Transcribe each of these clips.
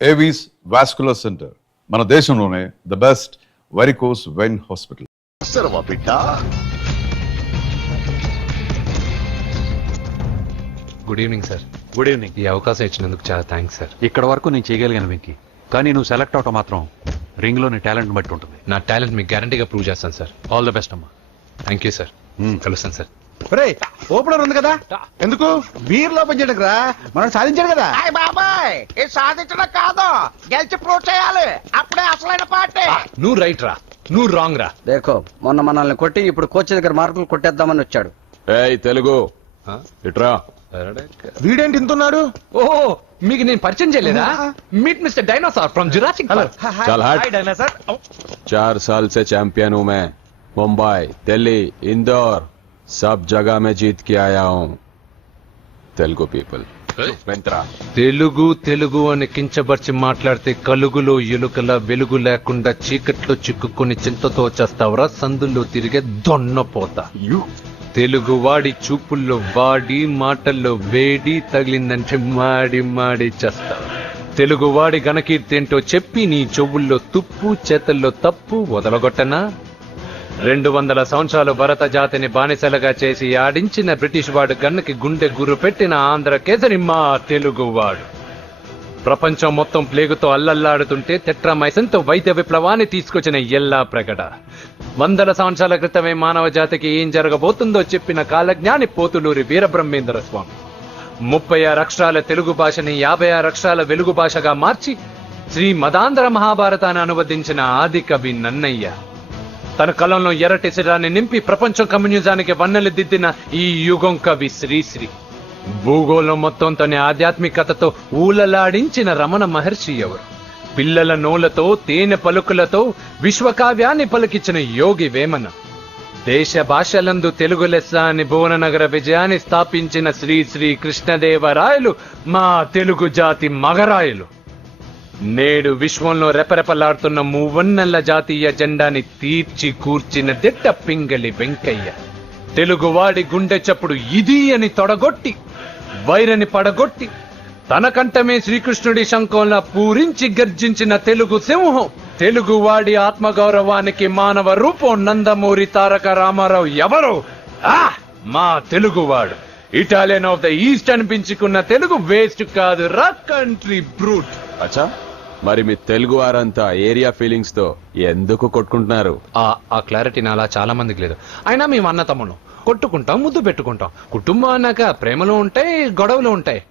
Avis vascular centre, మన దేశంలోనే the best varicose vein hospital. Good evening sir. Good evening. ఈ అవకాశం ఇచ్చినందుకు చాలా థ్యాంక్స్ సార్. ఇక్కడ వరకు నేను చేయగలిగాను వెంకీ, కానీ నువ్వు సెలెక్ట్ అవటం మాత్రం రింగ్ లో నీ టాలెంట్ బట్టి ఉంటుంది. నా టాలెంట్ మీకు గ్యారంటీగా ప్రూవ్ చేస్తాను సార్. ఆల్ ద బెస్ట్ అమ్మా. Thank you sir. కలుస్తాను సార్. ఓపెనర్ ఉంది కదా, ఎందుకు బీర్ లో పనిచేయడానికి రా, మనం సాధించాడు కదా. బాబాయ్ ఇది సాధించడం కాదు, గెలిచి ప్రూవ్ చేయాలి, అప్పుడే అసలైన పార్టీ. నువ్వు రైట్ రా, నువ్వు రాంగ్ రా. దేఖో మొన్న మనల్ని కొట్టి ఇప్పుడు కోచ్ దగ్గర మార్కులు కొట్టేద్దామని వచ్చాడు. ఏయ్ తెలుగు ఇట్రా. వీడేంటి ఇంతున్నాడు? ఓహో, మీకు నేను పరిచయం చేయలేదా? Meet mister dinosaur from Jurassic park. चल हट. 4 साल से चैंपियन हूँ मैं. मुंबई, दिल्ली, इंदौर, सब जगह में जीत के आया हूँ. तेलुगु पीपल. తెలుగు తెలుగు అని కించబర్చి మాట్లాడితే కలుగులో ఎలుకల వెలుగు లేకుండా చీకట్లో చిక్కుకొని చింతతో చేస్తావరా, సందుల్లో తిరిగే దొన్నపోతా. తెలుగు వాడి చూపుల్లో వాడి మాటల్లో వేడి తగిలిందంటే మాడి మాడి చేస్తావు. తెలుగు వాడి ఘనకీర్తి ఏంటో చెప్పి నీ చెవుల్లో తుప్పు చేతల్లో తప్పు వదలగొట్టనా? 200 సంవత్సరాలు భరత జాతిని బానిసలుగా చేసి ఆడించిన బ్రిటిష్ వాడు గన్నకి గుండె గుర్రు పెట్టిన ఆంధ్ర కేసరి మా తెలుగువాడు. ప్రపంచం మొత్తం ప్లేగుతో అల్లల్లాడుతుంటే టెట్రామైసిన్తో వైద్య విప్లవాన్ని తీసుకొచ్చిన ఎల్లా ప్రగడ. 100 సంవత్సరాల క్రితమే మానవ జాతికి ఏం జరగబోతుందో చెప్పిన కాలజ్ఞాని పోతులూరి వీరబ్రహ్మేంద్ర స్వామి. 36 అక్షరాల తెలుగు భాషని 56 అక్షరాల వెలుగు భాషగా మార్చి శ్రీ మదాంధ్ర మహాభారతాన్ని అనువదించిన ఆది కవి నన్నయ్య. తన కలంలో ఎర్రటి శిరాన్ని నింపి ప్రపంచం కమ్యూనిజానికి వన్నెలు దిద్దిన ఈ యుగం కవి శ్రీశ్రీ. భూగోళం మొత్తం తన ఆధ్యాత్మికతతో ఊలలాడించిన రమణ మహర్షి ఎవరు? పిల్లల నోలతో తేనె పలుకులతో విశ్వకావ్యాన్ని పలికించిన యోగి వేమన. దేశ భాషలందు తెలుగు లెస్స అని భువననగర విజయాన్ని స్థాపించిన శ్రీ శ్రీ కృష్ణదేవరాయలు మా తెలుగు జాతి మగరాయలు. నేడు విశ్వంలో రెపరెపలాడుతున్న మూవన్నెల జాతీయ జెండాని తీర్చి కూర్చిన దిట్ట పింగళి వెంకయ్య. తెలుగువాడి గుండె చప్పుడు ఇది అని తొడగొట్టి వైరని పడగొట్టి తన కంఠమే శ్రీకృష్ణుడి శంఖంలా పూరించి గర్జించిన తెలుగు సింహం. తెలుగువాడి ఆత్మగౌరవానికి మానవ రూపం నందమూరి తారక రామారావు ఎవరు? మా తెలుగువాడు. ఇటాలియన్ ఆఫ్ ద ఈస్ట్ అనిపించుకున్న తెలుగు వేస్ట్ కాదు రా, కంట్రీ బ్రూట్. అచ్చా, మరి మీ తెలుగు వారంతా ఏరియా ఫీలింగ్స్ తో ఎందుకు కొట్టుకుంటున్నారు? ఆ క్లారిటీ నాలా చాలా మందికి లేదు. అయినా మేము అన్న తమ్ముడు కొట్టుకుంటాం, ముద్దు పెట్టుకుంటాం. కుటుంబం అన్నాక ప్రేమలు ఉంటాయి, గొడవలు ఉంటాయి.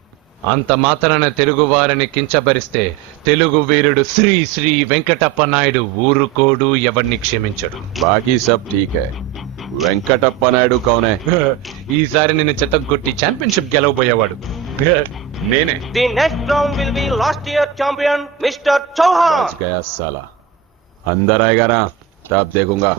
అంత మాత్రాన తెలుగు వారిని కించబరిస్తే తెలుగు వీరుడు శ్రీ శ్రీ వెంకటప్ప నాయుడు ఊరుకోడు, ఎవరిని క్షమించడు. బాకీ సబ్ ఠీక్ హై. వెంకటప్ప నాయుడు కౌన్ హై? ఈసారి నిన్ను చెత్తగొట్టి ఛాంపియన్షిప్ గెలవబోయేవాడు నేనే. The next round will be last year champion mister Chauhan. గయా సాలా. అందర్ ఆయేగా నా, తబ్ దేఖూంగా.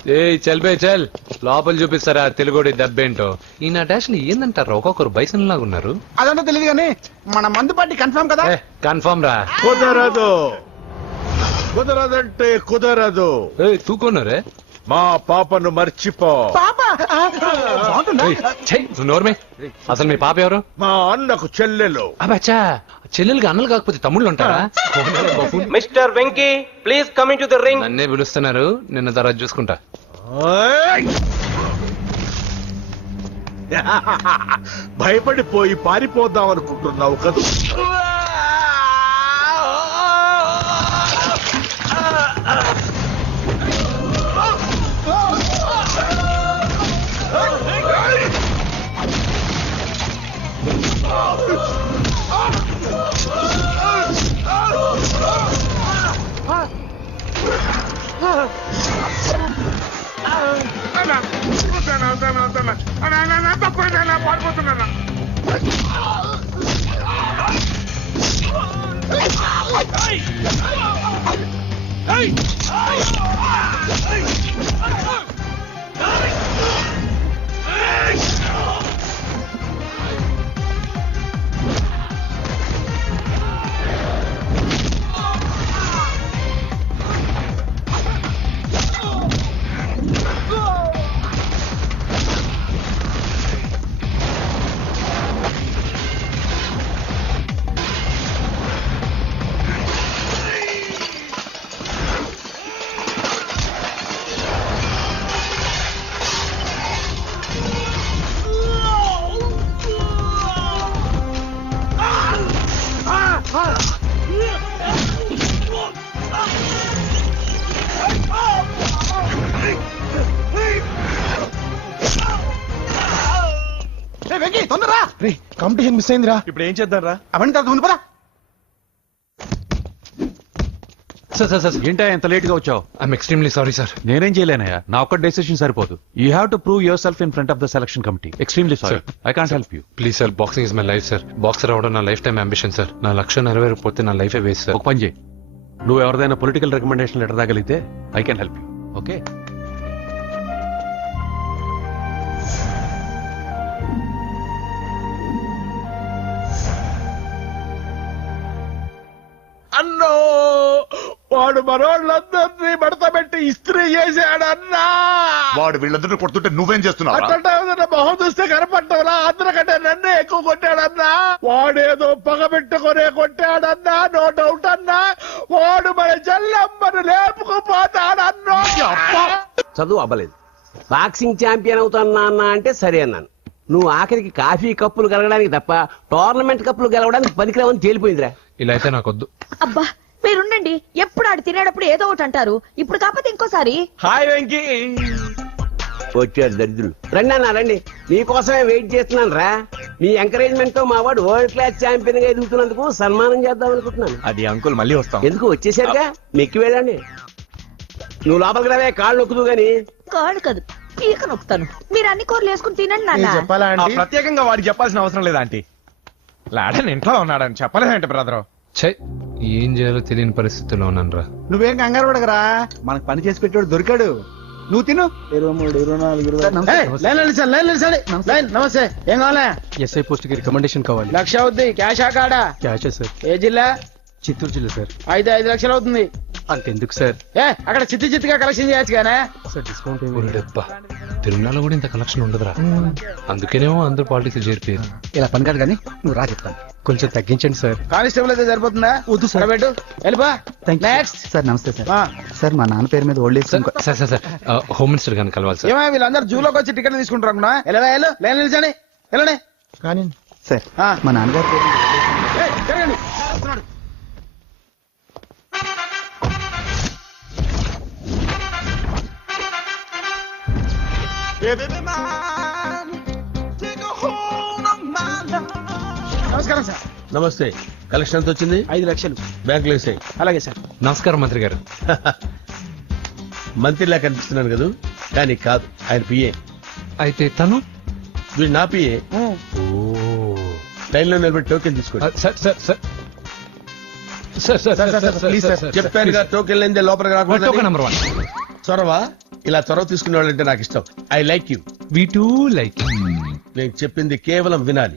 చల్ బే చల్, లోపల చూపిస్తారా తెలుగుడి దెబ్బేంటో. ఈ నా డాష్ ని ఏందంటారా, ఒక్కొక్కరు బైసన్ లాగా ఉన్నారు. అదంతా తెలియదు కానీ మన మందు పార్టీ కన్ఫర్మ్ కదా. కన్ఫర్మ్ రా. కుదరదు, కుదరదంటే కుదరదు. తూకోనరే మా పాపను మర్చిపో. నోర్మే, అసలు మీ పాప ఎవరు? మా అన్నకు చెల్లెలు. అబ్బచ్చా, చెల్లెలుగా అన్నలు కాకపోతే తమ్ముళ్ళు ఉంటారా? Mister Venky please coming to the ring. నన్నే పిలుస్తున్నారు, నిన్న తర్వాత చూసుకుంటా. భయపడిపోయి పారిపోదాం అనుకుంటున్నావు కదా. కాంపిటీషన్ మిస్ అయిందిరా. ఇప్పుడు ఏం చేద్దాం రా? అవన్నీ తర్వాత ముందు పదా. సార్ సార్ సార్ ఏంటా ఎంత లేట్ గా వచ్చావు? I'm extremely sorry sir. నేనేం చేయలేనయ్యా, నా ఒక్క డెసిషన్ సరిపోదు. You have to prove your self in front of the selection committee. Extremely sorry, I can't help you. Please sir, boxing is my life sir. Boxer అవడం నా life time ambition sir. నా లక్ష్యం నెరవేరకపోతే నా లైఫే waste sir. ఒక పని చేయి, నువ్వు ఎవరిదైనా పొలిటికల్ రికమెండేషన్ లెటర్ రాగలిగితే I can help you. Okay? అన్నో వాడు మనోళ్ళందరినీ మడతపెట్టి ఇస్త్రీ చేశాడన్నా. వాడు వీళ్ళందరినీ కొడుతుంటే నువ్వేం చేస్తున్నావు? అట్లా మొహం చూస్తే కనపడ్డవరా? అందరికంటే నన్నే ఎక్కువ కొట్టాడన్నా. వాడేదో పగ పెట్టుకునే కొట్టాడన్నా, నో డౌట్ అన్నా. వాడు మన చెల్లమ్మను లేపుకుపోతాడన్నా. చదువు అవ్వలేదు, బాక్సింగ్ ఛాంపియన్ అవుతున్నా అన్న అంటే సరే అన్నాను. నువ్వు ఆఖరికి కాఫీ కప్పులు గెలవడానికి తప్ప టోర్నమెంట్ కప్పులు గెలవడానికి పనికిరావని తేలిపోయిందిరా. ఇలా అయితే నాకొద్దు. అబ్బా మీరుండండి, ఎప్పుడు ఆడు తినేటప్పుడు ఏదో ఒకటి అంటారు. ఇప్పుడు కాకపోతే ఇంకోసారి. హాయ్ వెంకీ. వచ్చారు దరిద్రులు. రండి అన్న రండి, మీకోసమే వెయిట్ చేస్తున్నాను రా. మీ ఎంకరేజ్మెంట్ తో మా వాడు వరల్డ్ క్లాస్ ఛాంపియన్ గా ఎదుగుతున్నందుకు సన్మానం చేద్దాం అనుకుంటున్నాను. అది అంకుల్ మళ్ళీ వస్తాం. ఎందుకు వచ్చేసారుగా, మెక్కి వెళ్ళండి. నువ్వు లోపలికి రావే, కాళ్ళు నొక్కుదు గాని. కాళ్ళు కాదు, పీక నొక్కుతాను. మీరు అన్ని కూరలు వేసుకుని తినండి నాన్న. చెప్పాలా ఆంటీ? ప్రత్యేకంగా వాడికి చెప్పాల్సిన అవసరం లేదా ఆంటీ? లాడన్ ఇంట్లో ఉన్నాడని చెప్పలేదంటే బ్రదర్. ఛై, ఏం చేయాలో తెలియని పరిస్థితిలో ఉన్నాను రా. నువ్వేం కంగారు పడకరా, మనకు పని చేసి పెట్టాడు దొరికాడు. నువ్వు తిను. 23, 24, 25. నమస్తే, ఏం కావాలా? ఎస్ఐ పోస్ట్ కి రికమెండేషన్ కావాలి. 1,00,000 అవుద్ది. క్యాషా కాడా? Cash sir. ఏ జిల్లా? చిత్తూరు జిల్లా సార్. 5 లక్షలు అవుతుంది. అంతెందుకు సార్? అక్కడ చిత్తుగా కలెక్షన్ చేయొచ్చు కానీ సార్ డిస్కౌంట్ ఒరే దెబ్బ, తిరుమలలో కూడా ఇంత కలెక్షన్ ఉండదురా. అందుకేనేమో అందరూ పాలిటిక్స్ చేరిపోయారు. ఇలా పని కాదు కానీ నువ్వు రా చెప్తాను. కొంచెం తగ్గించండి సార్. కానిస్టేబుల్ అయితే సరిపోతుందా? వద్దు సార్, పెట్టు వెళ్ళిపా. నెక్స్ట్ సార్ నమస్తే సార్. సార్ మా నాన్న పేరు మీద old age sir sir sir home minister గారిని కలవాలి సార్. ఏమో వీళ్ళందరూ జూలోకి వచ్చి టికెట్లు తీసుకుంటారు అనుకున్నా. లైన్ నిలిచండి, వెళ్ళండి. కానీ సార్ మా నాన్నగారు పేరు జరగండి. నమస్కారం సార్. నమస్తే. కలెక్షన్ ఎంత వచ్చింది? 5 లక్షలు. బ్యాంకులో వేసాయి. అలాగే సార్. నమస్కారం మంత్రి గారు. మంత్రిలా కనిపిస్తున్నాను కదా, కానీ కాదు, ఆయన పిఏ. అయితే తను వీడు నా పిఏ. లైన్ లో నిలబెట్టి టోకెన్ తీసుకోండి. Sir sir sir sir sir sir please sir చెప్పానుగా, టోకెన్ లేదే లోపలికి రాకూడదు. Token number 1. చొరవ, ఇలా చొరవ తీసుకునే వాళ్ళంటే నాకు ఇష్టం. I like you. We two like. నేను చెప్పింది కేవలం వినాలి,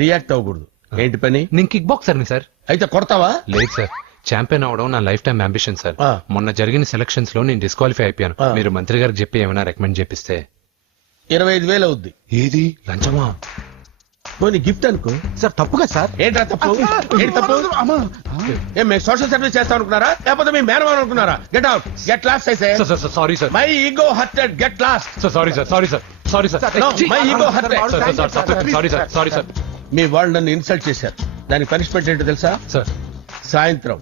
రియాక్ట్ అవ్వకూడదు. ఏంటి పని? నేను కిక్ బాక్సర్ని సార్. అయితే కొడతావా? లేదు సార్, ఛాంపియన్ అవడం నా లైఫ్ టైం అంబిషన్ సార్. మొన్న జరిగిన సెలక్షన్స్ లో నేను డిస్క్వాలిఫై అయిపోయాను. మీరు మంత్రి గారికి చెప్పి ఏమైనా రికమెండ్ చేపిస్తే. 25,000 అవుద్ది. ఏది లంచమా? పోనీ గిఫ్ట్ అనుకో. సార్ తప్పుగా సార్. ఏంట్రా తప్పు? ఏంటి తప్పు? ఏం మేము సోషల్ సర్వీస్ చేస్తాం అనుకున్నారా, లేకపోతే మీ మేనమాన్ అనుకున్నారా? Get out, get lost. Sorry sir, my ego hurted, get lost. Sorry sir, sorry sir, sorry sir, my ego hurted. Sorry sir, sorry sir. మీ వాళ్ళు నన్ను ఇన్సల్ట్ చేశారు, దానికి పనిష్మెంట్ ఏంటో తెలుసా? సార్ సాయంత్రం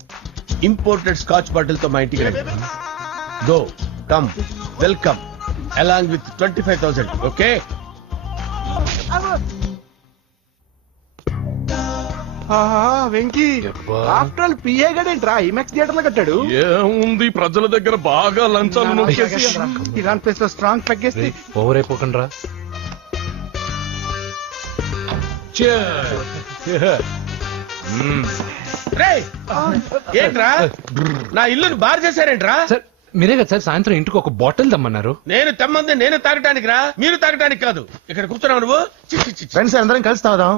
ఇంపోర్టెడ్ స్కాచ్ బాటిల్ తో మా ఇంటికి రండి. Go come welcome along with 25,000. Okay? Venky after all PA గడేంట్రా ఇమెక్స్ థియేటర్ లో కట్టాడు. ఏముంది, ప్రజల దగ్గర బాగా లంచాలు నొక్కేసి ఇరాన్ ప్లేస్ లో స్ట్రాంగ్ తగ్గేస్తే ఓవర్ అయిపోకండి రా. రేయ్, ఏంట్రా నా ఇల్లుని బార్ చేశారేంట్రా? సార్ మీరే కదా సార్ సాయంత్రం ఇంటికి ఒక బాటిల్ దమ్మన్నారు. నేను తెమ్మంది నేను తాగటానికి రా, మీరు తాగటానికి కాదు. ఇక్కడ కూర్చున్నావు నువ్వు. ఫ్రెండ్స్ అందరం కలిసి తాగుదాం.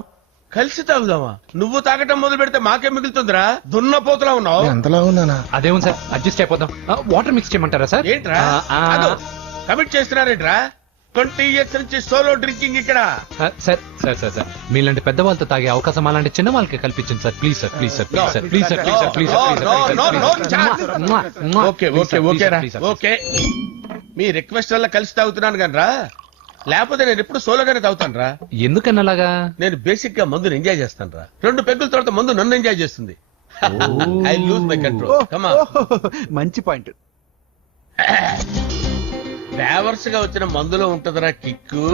కలిసి తాగుదామా? నువ్వు తాగటం మొదలు పెడితే మాకే మిగులుతుందిరా. దున్నపోతులా ఉన్నావు. ఎంతలా ఉన్నానా? అదేమో సార్, అడ్జస్ట్ అయిపోదాం. వాటర్ మిక్స్ చేయమంటారా సార్? ఏంట్రా కమిట్ చేస్తున్నారేంట్రా? 20 years నుంచి సోలో డ్రింకింగ్ ఇక్కడ. సార్ సార్ సార్ సార్ మీలాంటి పెద్ద వాళ్ళతో తాగే అవకాశం అలాంటి చిన్న వాళ్ళకి కల్పించండి sir. Please sir, please sir, please sir, please sir, please sir, please sir. Okay okay okay రా, ఓకే. మీ రిక్వెస్ట్ వల్ల కలిసి తాగుతున్నాను కానీ రా, లేకపోతే నేను ఎప్పుడు సోలోగానే తాగుతాను రా. ఎందుకన్నా అలాగా? నేను బేసిక్ గా మందుని ఎంజాయ్ చేస్తాను రా. 2 పెగ్గుల తర్వాత మందు నన్ను ఎంజాయ్ చేస్తుంది. I lose my control. Come on. మంచి పాయింట్. ఫ్లేవర్స్ గా వచ్చిన మందులో ఉంటదిరా కిక్కు.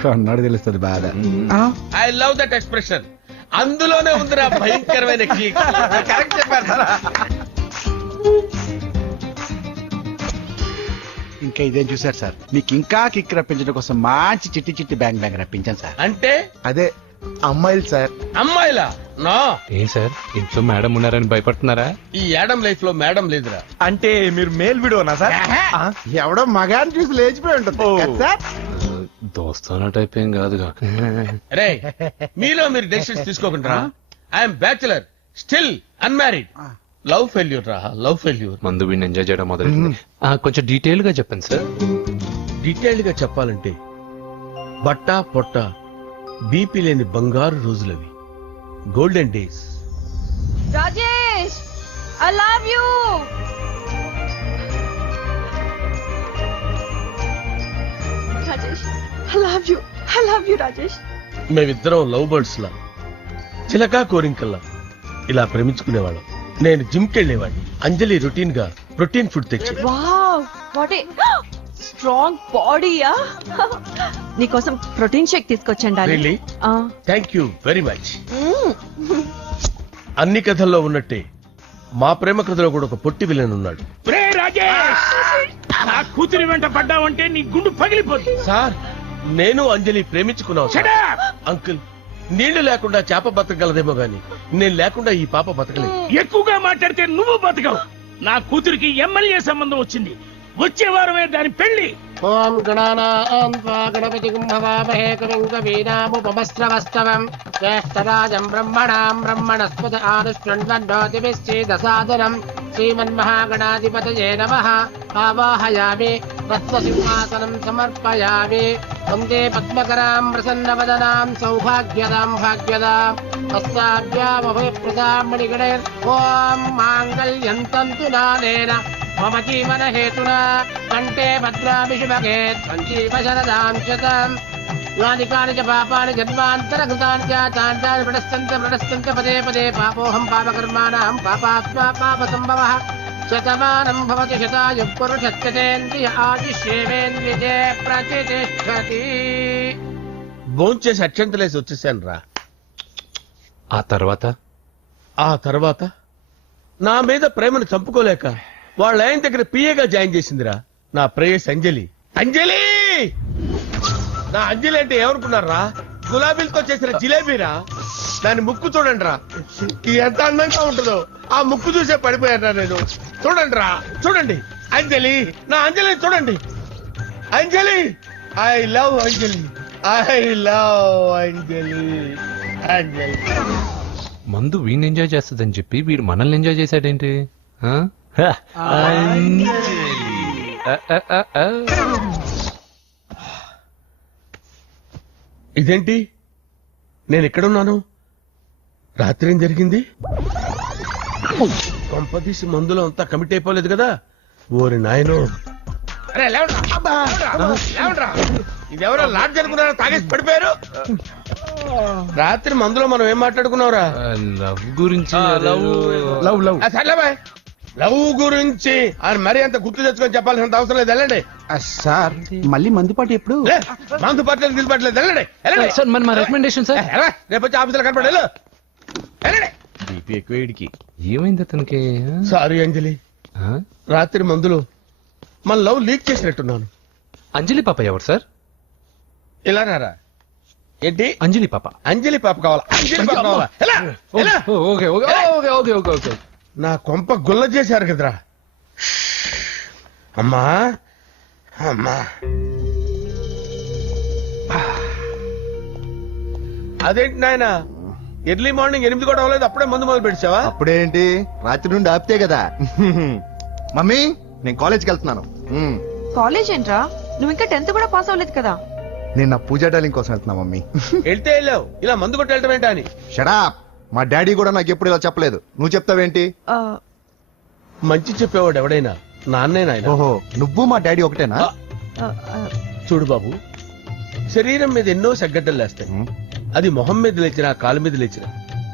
కన్నాడు తెలుస్తుంది బాధ. I love that expression. అందులోనే ఉందిరా భయంకరమైన kick. కరెక్ట్ చెప్పారు సార్. ఇంకా ఇదేం చూసారు సార్, మీకు ఇంకా కిక్ రప్పించడం కోసం మంచి చిట్టి చిట్టి బ్యాంగ్ బ్యాంగ్ రప్పించాను సార్. అంటే అదే అమ్మాయిలు సార్. అమ్మాయిలా? నో. ఏం సార్ ఇంట్లో మేడం ఉన్నారని భయపడుతున్నారా? ఈ యాడమ్ లైఫ్ లో మేడం లేదురా. అంటే మీరు మేల్ వీడియోనా సార్? ఎవడో మగాన్ని చూసి లేచిపోయి ఉంటుంది కదా సార్. దోస్తానా టైప్ ఏం కాదుగా. రే మీలో మీరు డెసిషన్స్ తీసుకోకుండా I'm bachelor still unmarried. Love failure రా, లవ్ ఫెయిల్యూర్. మందు వీడిని ఎంజాయ్ చేయడం మొదలైంది. కొంచెం డీటెయిల్ గా చెప్పండి సార్. డీటెయిల్డ్ గా చెప్పాలంటే బట్టా పొట్ట బీపీ లేని బంగారు రోజులవి, golden days. Rajesh I love you. Rajesh I love you, I love you Rajesh. మేమిద్దరం లవ్ బర్డ్స్ లా, చిలకా కోరింకల్లా ఇలా ప్రేమించుకునేవాళ్ళం. నేను జిమ్ కెళ్ళేవాడిని, అంజలి రొటీన్ గా ప్రోటీన్ ఫుడ్ తెచ్చి. వావ్ వాట్ ఏ స్ట్రాంగ్ బాడీయా. నీకోసం ప్రోటీన్ షేక్ తీసుకొచ్చండి. Really? Thank you very much. అన్ని కథల్లో ఉన్నట్టే మా ప్రేమ కథలో కూడా ఒక పొట్టి విలన్ ఉన్నాడు. నా కూతురి వెంట పడ్డావంటే నీ గుండు పగిలిపోతుంది. సార్ నేను అంజలి ప్రేమించుకున్నావు సార్. అంకుల్ నీళ్లు లేకుండా చేప బతకగలదేమో గాని నేను లేకుండా ఈ పాప బతకలేదు. ఎక్కువగా మాట్లాడితే నువ్వు బతకవు. నా కూతురికి ఎమ్మెల్యే సంబంధం వచ్చింది. వచ్చే వారమే దాని పెళ్లి. ఓం గణపతి కుంభవామహే కవిం కవీనాముపమస్రవస్తవం జ్యేష్ఠరాజం బ్రహ్మణాం బ్రహ్మణస్పద ఆనుష్ఠ్వన్నోతిభిశ్చేదసాదనం శ్రీమన్మహాగణాధిపతయే నమః. ఆవాహయామి తత్వసింహాసనం సమర్పయామి. వందే పద్మకరాం ప్రసన్నవదనాం సౌభాగ్యదాం భాగ్యదాం హస్తాభ్యామభయప్రదాం మణిగణైర్. ఓం మాంగళ్యం తంతు నానేన మమ జీవన హేతునా కంటే భద్రామి శుభగే సంజీవశరదాం శతం. యాని కాని చ పాపాని జన్మాంతరకృతాని చ తాని ప్రణశ్యంత పదే పదే పాపోహం పాపకర్మాణం పాపాత్మా పాపసంభవః. శతమానం భవతి శతాయుః పురుషస్యేంద్రియ ఆయుష్యేవేంద్రియే ప్రతిష్టతి. భోంచేసి అక్షంతలేసి వచ్చేసాను రా. ఆ తర్వాత నా మీద ప్రేమను చంపుకోలేక వాళ్ళ ఆయన దగ్గర పిఏగా జాయిన్ చేసిందిరా నా ప్రేయస్ అంజలి. అంజలి నా అంజలి అంటే ఏమనుకున్నారా? గులాబీలతో చేసిన జిలేబీరా. దాని ముక్కు చూడండి రా, ఎంత అందంగా ఉంటుందో. ఆ ముక్కు చూసే పడిపోయారా నేను. చూడండి రా, చూడండి అంజలి, నా అంజలి చూడండి. Anjali I love Anjali, I love Anjali. Anjali మందు వీడిని ఎంజాయ్ చేస్తుందని చెప్పి వీడు మనల్ని ఎంజాయ్ చేశాడేంటి? ఇదేంటి నేను ఎక్కడున్నాను? రాత్రి ఏం జరిగింది? కొంపదీసి మందులో అంతా కమిట్ అయిపోలేదు కదా? ఓరి నాయనో, ఇదెవరో లాడ్జ్ అనుకున్నారా? తాగేసి పడిపోయారు. రాత్రి మందులో మనం ఏం మాట్లాడుకున్నావురా? లవ్ గురించి. లవ్ గురించి ఆయన మరీ అంత గుర్తు తెచ్చుకొని చెప్పాల్సినంత అవసరం లేదు. వెళ్ళండి సార్ మళ్ళీ మందుపాటి ఎప్పుడు? మందు పట్టలేదు నిలబట్టలేదు. వెళ్ళండి సార్ మన రికమెండేషన్ సార్. రేపు వచ్చి ఆఫీసులో కనపడలేదు. ఏమైంది అతనికి? సారీ అంజలి, రాత్రి మందులో మన లవ్ లీక్ చేసినట్టున్నాను. అంజలి పాప ఎవరు సార్? ఇలా రారా. ఏంటి అంజలి పాప? అంజలి పాప కావాలా? అంజలి పాప కావాలా? Okay okay okay okay okay. నా కొంప గుల్ల చేశారు కదరా. అమ్మా అమ్మా, అదేంటి నాయన ఎర్లీ మార్నింగ్ 8 కూడా అవ్వలేదు, అప్పుడే మందు మొదలు పెట్టావా? అప్పుడేంటి, రాత్రి నుండి ఆపితే కదా. మమ్మీ నేను కాలేజ్కి వెళ్తున్నాను. కాలేజ్ ఏంట్రా, నువ్వు ఇంకా 10th కూడా పాస్ అవ్వలేదు కదా. నేను నా పూజా డాలింగ్ కోసం వెళ్తున్నా మమ్మీ. వెళ్తే వెళ్ళావు, ఇలా మందు కొట్టి వెళ్ళటం ఏంటా అని. షడా, మా డాడీ కూడా నాకు ఎప్పుడు ఇలా చెప్పలేదు. నువ్వు చెప్తావేంటి? మంచి చెప్పేవాడు ఎవడైనా నాన్నేనా? ఓహో, నువ్వు మా డాడీ ఒకటేనా? చూడు బాబు, శరీరం మీద ఎన్నో సగ్గడ్డలు లేస్తాయి. అది మొహం మీద లేచినా కాలు మీద లేచినా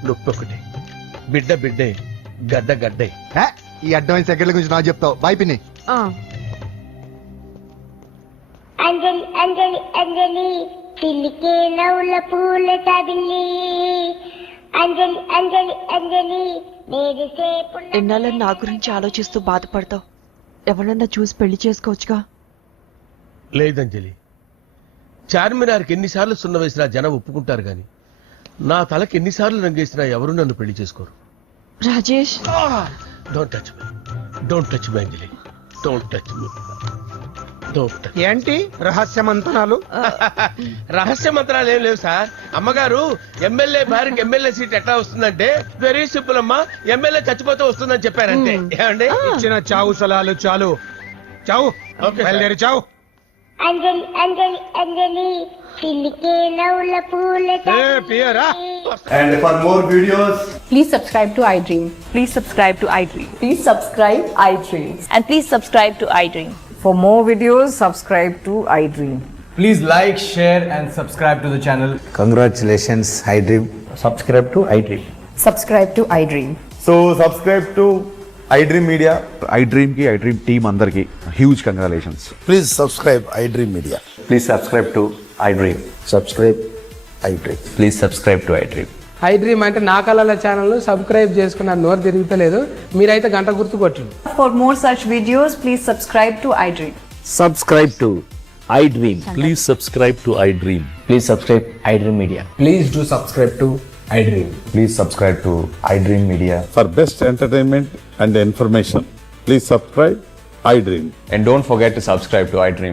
నొప్పి ఒకటే. బిడ్డ బిడ్డే, గడ్డ గడ్డే. ఈ అడ్వాన్స్ సెకండ్ల గురించి నాకు చెప్తావు. బాయ్ పిన్ని. అంజలి అంజలి అంజలి పిల్లికే నవ్వుల పూల తబిల్లి అంజలి అంజలి అంజలి ఎన్నాళ్ళని నా గురించి ఆలోచిస్తూ బాధపడతావు ఎవరన్నా చూసి పెళ్లి చేసుకోవచ్చుగా. లేదంజలి, చార్మినార్కి ఎన్నిసార్లు సున్న వేసినా జనం ఒప్పుకుంటారు గాని నా తలకి ఎన్నిసార్లు రంగేసినా ఎవరు నన్ను పెళ్లి చేసుకోరు. Rajesh, don't touch me, don't touch me Anjali, don't touch me, don't touch. ఏంటి రహస్య మంతనాలు? రహస్య మంత్రాలు ఏం లేవు సార్. అమ్మగారు ఎమ్మెల్యే భార్యకి ఎమ్మెల్యే సీట్ ఎట్లా వస్తుందంటే వెరీ సింపుల్ అమ్మా, ఎమ్మెల్యే చచ్చిపోతే వస్తుందని చెప్పారంటే. ఏమండి? ఇచ్చిన చావు సలాలు చాలు. చావు, బయలుదేరి చావు. అంజలి అంజలి అంజలి పిల్లికే నవ్వుల పూల ప్రియరా. And for more videos, please subscribe to iDream. Please subscribe to iDream. Please subscribe iDream. And please subscribe to iDream. For more videos, subscribe to iDream. please like, share and subscribe to the channel. Congratulations, iDream. Subscribe to iDream. Subscribe to iDream. So subscribe to iDream Media. iDream కి iDream team అందరికి huge congratulations. Please subscribe iDream Media. Please subscribe to iDream. Subscribe iDream. Please subscribe to iDream. iDream అంటే నా కళల channel subscribe చేసుకున్న నోరు తిరుగుతలేదు, మీరైతే గంట గుర్తు కొట్టండి. For more such videos, please subscribe to iDream. Subscribe to iDream. Please subscribe to iDream. Please subscribe iDream Media. Please do subscribe to iDream. Please subscribe to iDream Media. For best entertainment and information, please subscribe iDream. And don't forget to subscribe to iDream.